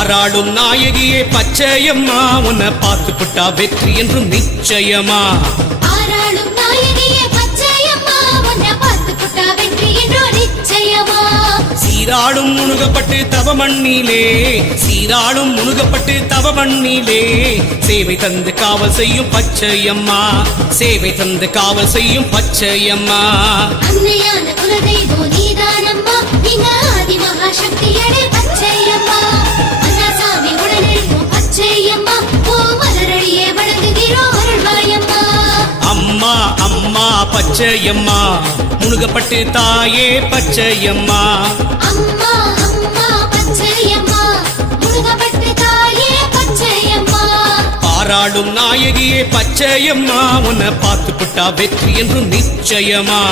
பாராளும் நாயகியே பச்சையம்மா உன்னை பார்த்து புட்டா வெற்றி என்றும் நிச்சயமா. பாராளும் நாயகியே பச்சையம்மா உன்னை பார்த்து புட்டா வெற்றி என்றும் நிச்சயமா. சீராடும் முனுகப்பட்டு தவமண்ணிலே சீராடும் முனுகப்பட்டு தவமண்ணிலே சேவை தந்து காவல் செய்யும் பச்சையம்மா சேவை தந்து காவல் செய்யும் பச்சையம்மா. அன்னையான குலதெய்வம் நீதானம்மா இங்க ஆதி மகாசக்தியடே பச்சையம்மா. அண்ணாசாமி உடனெழுவோம் பச்சையம்மா ஓ மலரடியே வணங்குகிறோம் அருள்வாயம்மா. அம்மா அம்மா பச்சையம்மா முனுகப்பட்டு தாயே பச்சையம்மா. அம்மா அம்மா பச்சையம்மா முருகப்பட்டு தாயே பச்சையம்மா. பாராளும் நாயகியே பச்சையம்மா உன்னை பார்த்து புட்டா வெற்றி என்றும் நிச்சயமா.